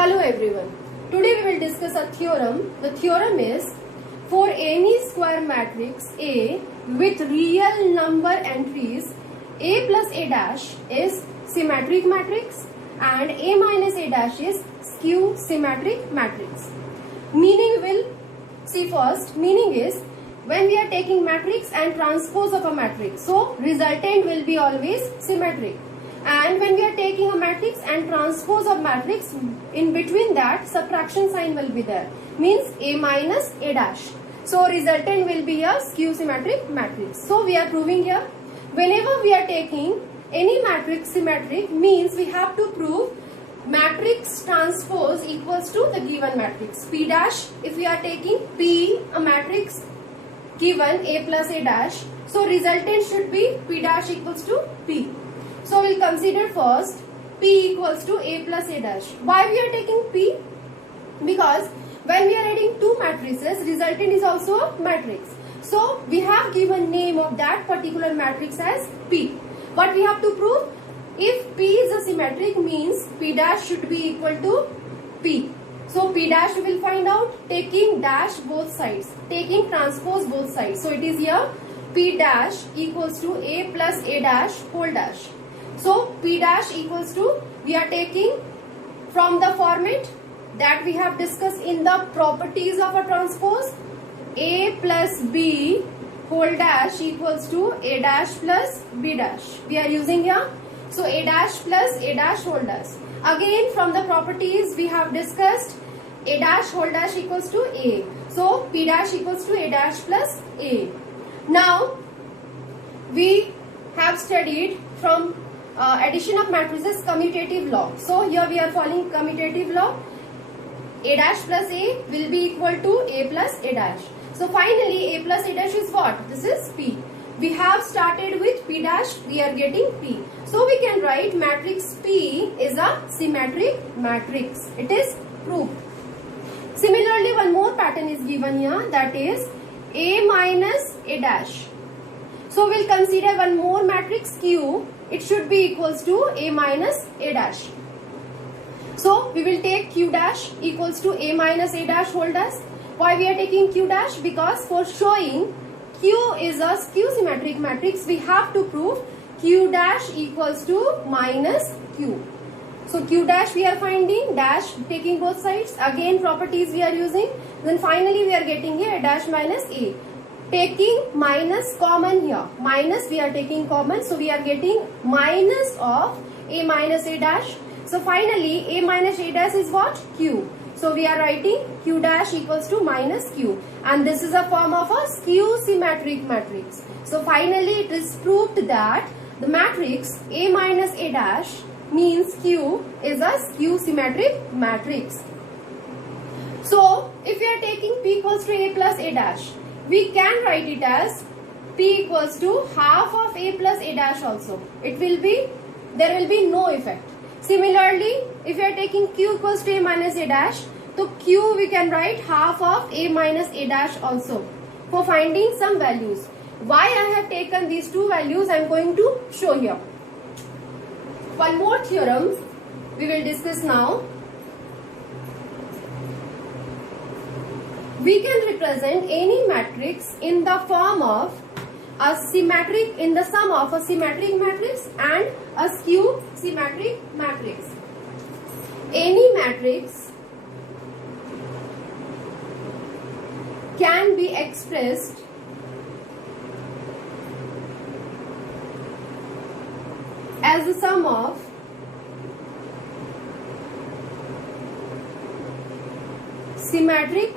Hello everyone. Today we will discuss a theorem. The theorem is for any square matrix A with real number entries, A plus A dash is symmetric matrix and A minus A dash is skew symmetric matrix. Meaning we will see first. Meaning is when we are taking matrix and transpose of a matrix, so resultant will be always symmetric. And when we are taking a matrix and transpose of matrix, in between that subtraction sign will be there, means A minus A dash. So resultant will be a skew symmetric matrix. So we are proving here, whenever we are taking any matrix symmetric, means we have to prove matrix transpose equals to the given matrix P dash. If we are taking P, a matrix given A plus A dash, so resultant should be P dash equals to P. So we'll consider first P equals to A plus A dash. Why we are taking P? Because when we are adding two matrices, resultant is also a matrix. So we have given name of that particular matrix as P. What we have to prove? If P is a symmetric, means P dash should be equal to P. So P dash we will find out taking dash both sides, taking transpose both sides. So it is here P dash equals to A plus A dash whole dash. So P dash equals to, we are taking from the format that we have discussed in the properties of a transpose, A plus B whole dash equals to A dash plus B dash. We are using here. So A dash plus A dash whole dash. Again from the properties we have discussed, A dash whole dash equals to A. So P dash equals to A dash plus A. Now we have studied from addition of matrices commutative law. So here we are following commutative law. A dash plus A will be equal to A plus A dash. So finally A plus A dash is what? This is P. We have started with P dash, we are getting P. So we can write matrix P is a symmetric matrix. It is proved. Similarly, one more pattern is given here, that is A minus A dash. So we'll consider one more matrix Q. It should be equals to A minus A dash. So we will take Q dash equals to A minus A dash whole dash. Why we are taking Q dash? Because for showing Q is a skew symmetric matrix, we have to prove Q dash equals to minus Q. So Q dash we are finding, dash taking both sides, again properties we are using, then finally we are getting here A dash minus A. Taking minus common here, minus we are taking common, so we are getting minus of A minus A dash. So finally A minus A dash is what? Q. So we are writing Q dash equals to minus Q, and this is a form of a skew symmetric matrix. So finally it is proved that the matrix A minus A dash means Q is a skew symmetric matrix. So if we are taking P equals to A plus A dash, we can write it as P equals to half of A plus A dash also. It will be, there will be no effect. Similarly, if we are taking Q equals to A minus A dash, so Q we can write half of A minus A dash also for finding some values. Why I have taken these two values I am going to show here. One more theorem we will discuss now. We can represent any matrix in the form of a symmetric, in the sum of a symmetric matrix and a skew symmetric matrix. Any matrix can be expressed as the sum of symmetric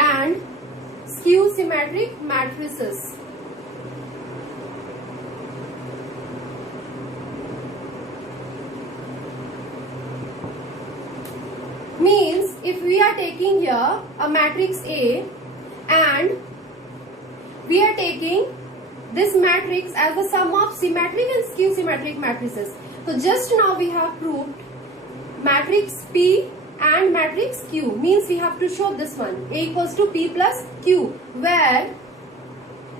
and skew symmetric matrices. Means if we are taking here a matrix A and we are taking this matrix as the sum of symmetric and skew symmetric matrices. So just now we have proved matrix P and matrix Q, means we have to show this one, A equals to P plus Q, where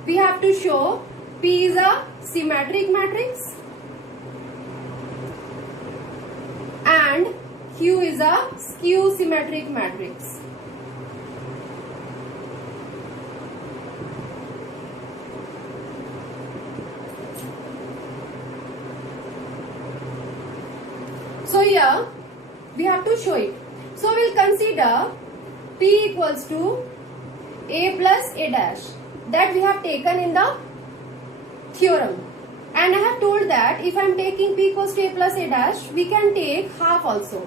we have to show P is a symmetric matrix and Q is a skew symmetric matrix. So here we have to show it. So we'll consider P equals to A plus A dash that we have taken in the theorem. And I have told that if I am taking P equals to A plus A dash, we can take half also.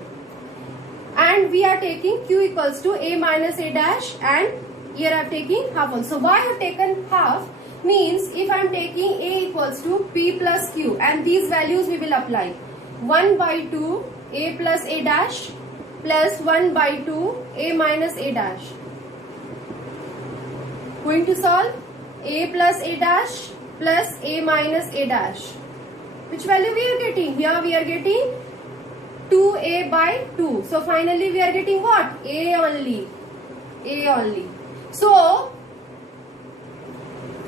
And we are taking Q equals to A minus A dash, and here I am taking half also. Why I have taken half means if I am taking A equals to P plus Q, and these values we will apply. 1 by 2 A plus A dash plus 1 by 2 A minus A dash. Going to solve A plus A dash plus A minus A dash. Which value we are getting? Here we are getting 2A by 2. So finally we are getting what? A only. A only. So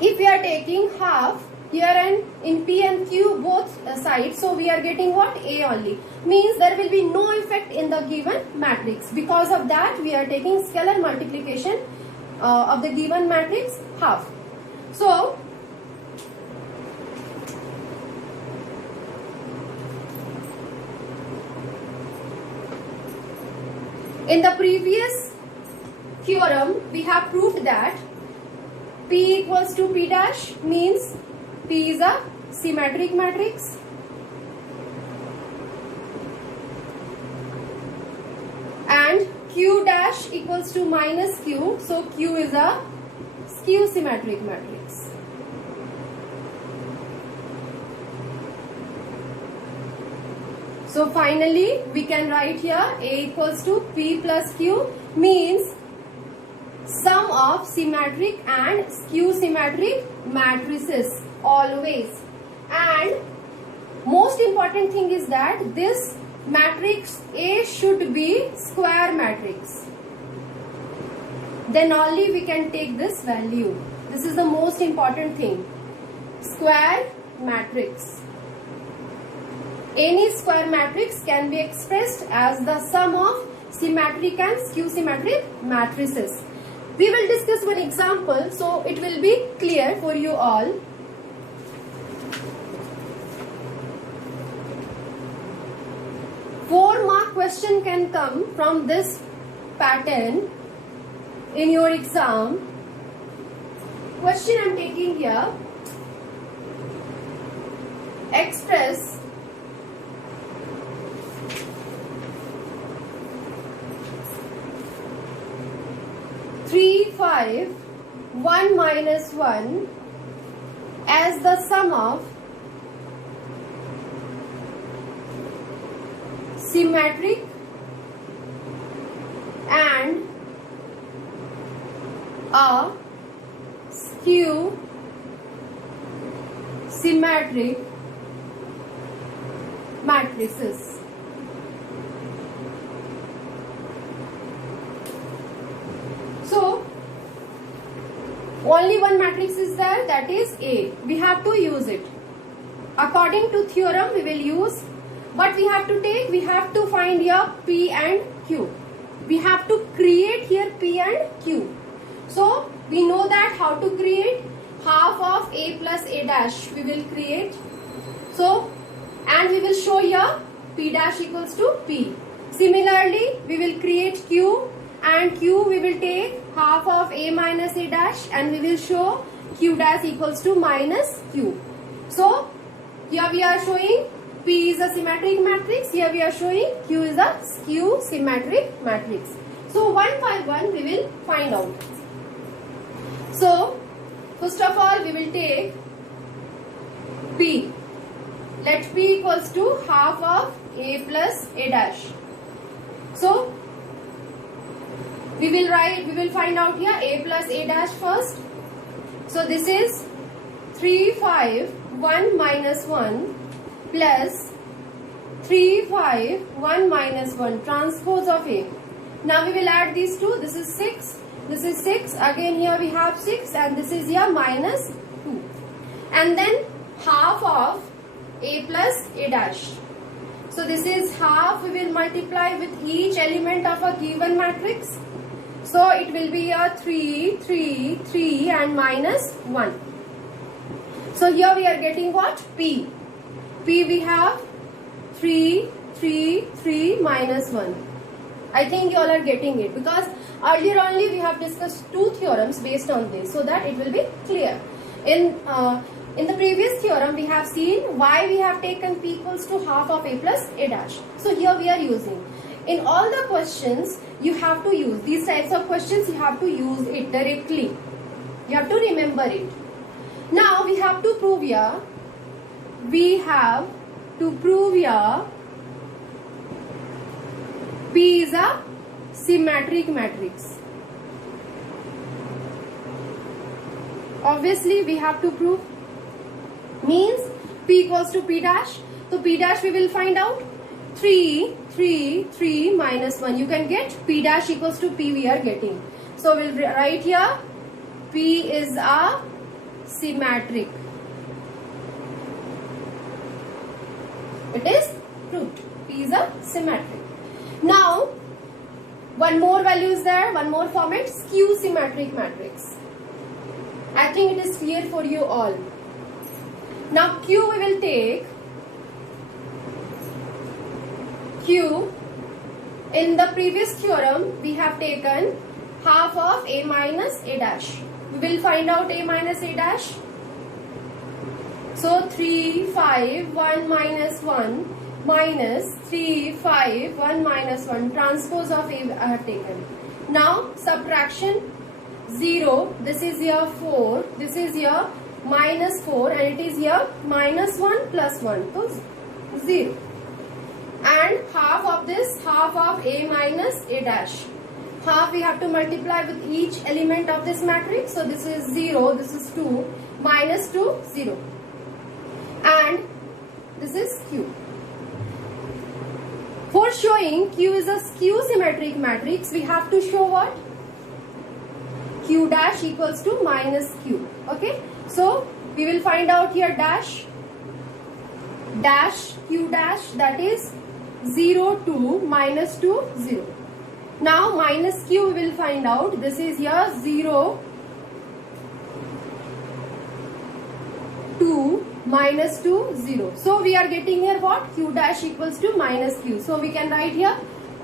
if we are taking half here and in P and Q both sides, so we are getting what? A only. Means there will be no effect in the given matrix. Because of that we are taking scalar multiplication of the given matrix half. So in the previous theorem we have proved that P equals to P dash means P is a symmetric matrix and Q dash equals to minus Q, so Q is a skew symmetric matrix. So finally we can write here A equals to P plus Q means sum of symmetric and skew symmetric matrices always. And most important thing is that this matrix A should be square matrix. Then only we can take this value. This is the most important thing. Square matrix. Any square matrix can be expressed as the sum of symmetric and skew symmetric matrices. We will discuss one example so it will be clear for you all. Four-mark question can come from this pattern in your exam. Question I am taking here. Express three, 5, 1 minus 1 as the sum of symmetric and a skew symmetric matrices. So only one matrix is there, that is A. We have to use it. According to theorem we will use, but we have to find here P and Q. We have to create here P and Q. So we know that how to create. Half of A plus A dash we will create. So and we will show here P dash equals to P. Similarly we will create Q, and Q we will take half of A minus A dash and we will show Q dash equals to minus Q. So here we are showing P is a symmetric matrix, here we are showing Q is a skew symmetric matrix. So one by one we will find out. So first of all we will take P. Let P equals to half of A plus A dash. So we will find out here A plus A dash first. So this is 3, 5, 1 minus 1 plus 3, 5, 1 minus 1 transpose of A. Now we will add these two. This is 6. This is 6. Again here we have 6 and this is here minus 2. And then half of A plus A dash. So this is half we will multiply with each element of a given matrix. So it will be a 3, 3, 3 and minus 1. So here we are getting what? P. P we have 3, 3, 3 minus 1. I think you all are getting it because earlier only we have discussed two theorems based on this, so that it will be clear. In the previous theorem we have seen why we have taken P equals to half of A plus A dash. So here we are using. In all the questions you have to use these types of questions, you have to use it directly. You have to remember it. Now we have to prove here. We have to prove here P is a symmetric matrix. Obviously we have to prove, means P equals to P dash. So P dash we will find out 3, 3, 3 minus 1. You can get P dash equals to P we are getting. So we'll write here P is a symmetric. It is proved. P is a symmetric. Now, one more value is there, one more format, skew symmetric matrix. I think it is clear for you all. Now, Q we will take. Q, in the previous theorem, we have taken half of A minus A dash. We will find out A minus A dash. So, 3, 5, 1 minus 1. Minus 3, 5, 1 minus 1, transpose of A I have taken. Now subtraction 0, this is here 4, this is here minus 4 and it is here minus 1 plus 1, so 0. And half of this, half of A minus A dash. Half we have to multiply with each element of this matrix, so this is 0, this is 2, minus 2, 0. And this is Q. For showing Q is a skew symmetric matrix, we have to show what? Q dash equals to minus Q. Okay. So, we will find out here dash, dash, Q dash, that is 0, 2, minus 2, 0. Now, minus Q we will find out. This is here 0, 2, minus 2, 0. So we are getting here what? Q dash equals to minus Q. So we can write here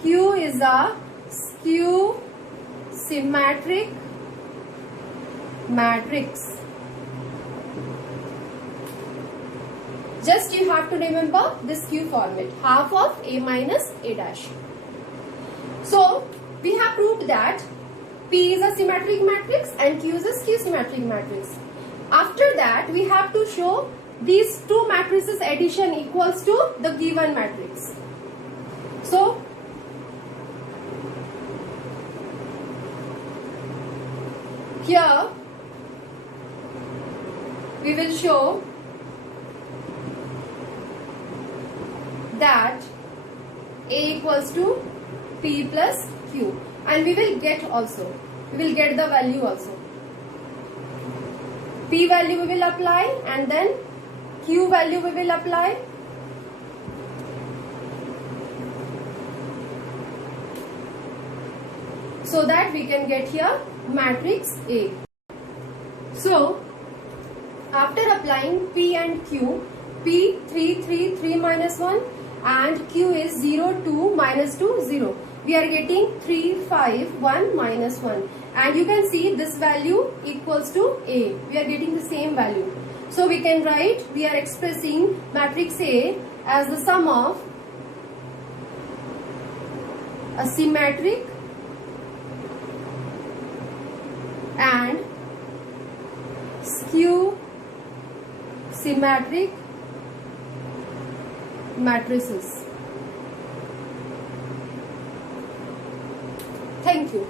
Q is a skew symmetric matrix. Just you have to remember this Q format, half of A minus A dash. So we have proved that P is a symmetric matrix and Q is a skew symmetric matrix. After that we have to show these two matrices addition equals to the given matrix. So, here we will show that A equals to P plus Q, and we will get also, we will get the value also. P value we will apply and then Q value we will apply. So that we can get here matrix A. So after applying P and Q, P 3, 3, 3 minus 1 and Q is 0, 2, minus 2, 0. We are getting 3, 5, 1, minus 1. And you can see this value equals to A. We are getting the same value. So we can write, we are expressing matrix A as the sum of a symmetric and skew symmetric matrices. Thank you.